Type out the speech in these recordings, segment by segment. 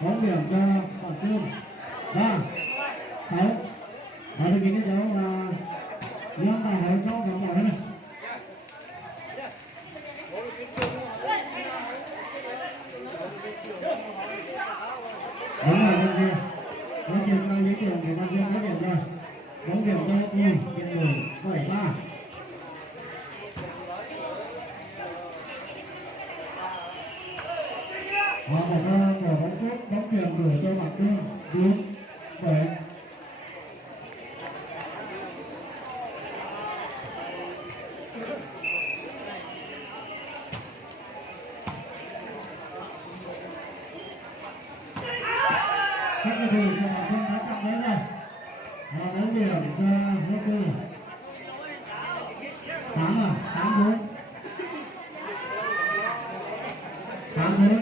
bóng điểm cho Quảng Trung 3-6. Và thực hiện cái dấu là Liêm Tài Hải cho bóng bỏ này. Bóng ở bên kia, bóng điểm đang lý tưởng của Văn Dương có điểm rồi. Bóng điểm cho Yên Yên 7-3. Và một quả bóng tốt, bóng điểm gửi cho Quảng Trung 4-7. Các cầu thủ của Quảng Trung đã tặng đến rồi. Và bóng điểm cho Hô Tư 8-4. 8-4.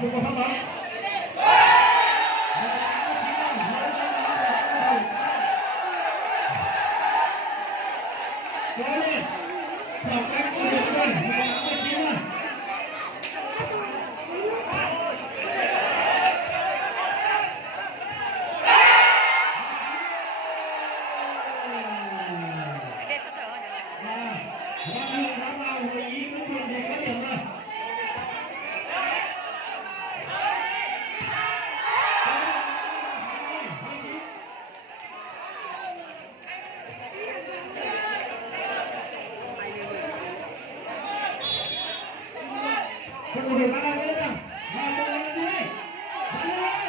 Không có phát bóng. Cố lên. Khoảng cách của đội quân 18-19 rồi. Và Văn đã vào hội ý quyết định để có điểm rồi. Các cầu thủ đang lên nào. Và một lần nữa. Bắn lên.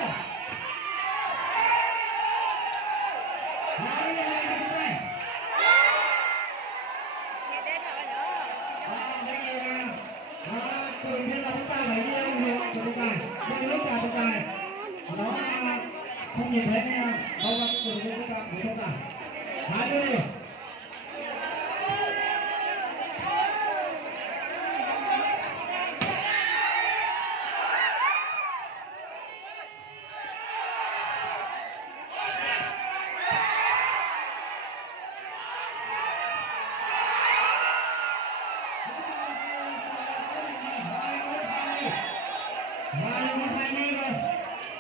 Không nhìn thấy đâu là cái người của chúng ta của chúng ta. Hai đứa đi.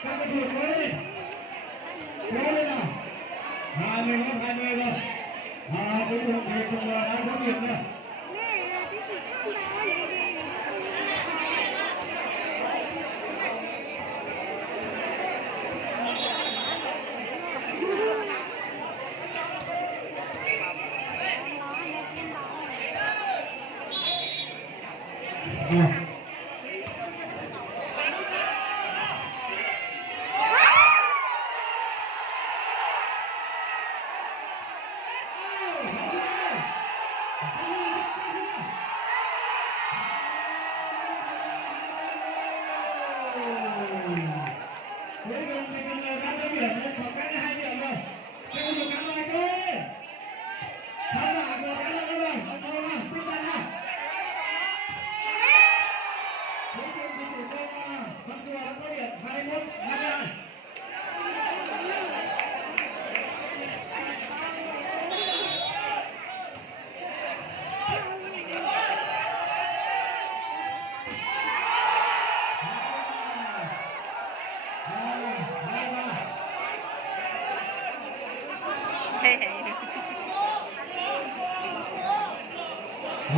Các cầu thủ cố lên. Cố lên nào. 21-20 rồi. Cuối cùng thì cùng đã có điểm rồi. Cuối cùng thì cùng đã có điểm lên khoảng cách 2 điểm rồi. Các cầu thủ cán lại cơ. Thắng bại của cán lại rồi. Thôi nào, tiếp tay nào. Cuối cùng thì chủ công Văn Chùa đã có điểm 21-22.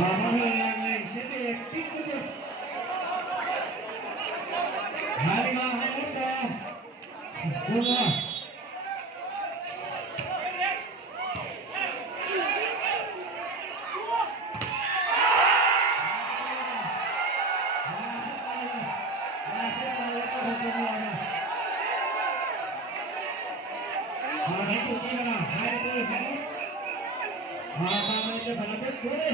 Và mọi người này sẽ bị kích cuối cùng 23-21 cho Quân rồi. Và đánh từ chi nào 24-21. Và mình sẽ phải làm tiếp cuối đi.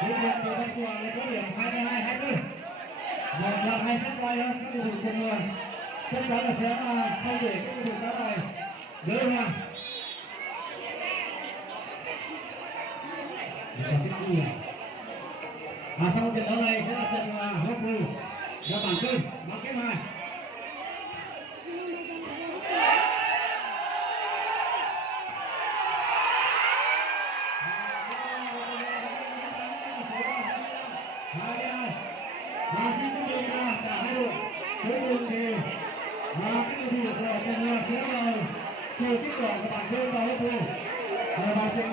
Cuối cùng thì Văn Chùa có điểm 22-24. Một lần 2 set quay hơn các cầu thủ cùng người. chắc chắn là sẽ không để cái đường đá này gỡ ra. Sau trận đấu này sẽ là trận hấp thu do bản cân bằng cái hai. Và xin chúc mừng cả hai đội. Cuối cùng thì các cầu thủ của cùng sẽ vào chờ kết quả của bản cân và hấp thu vào trận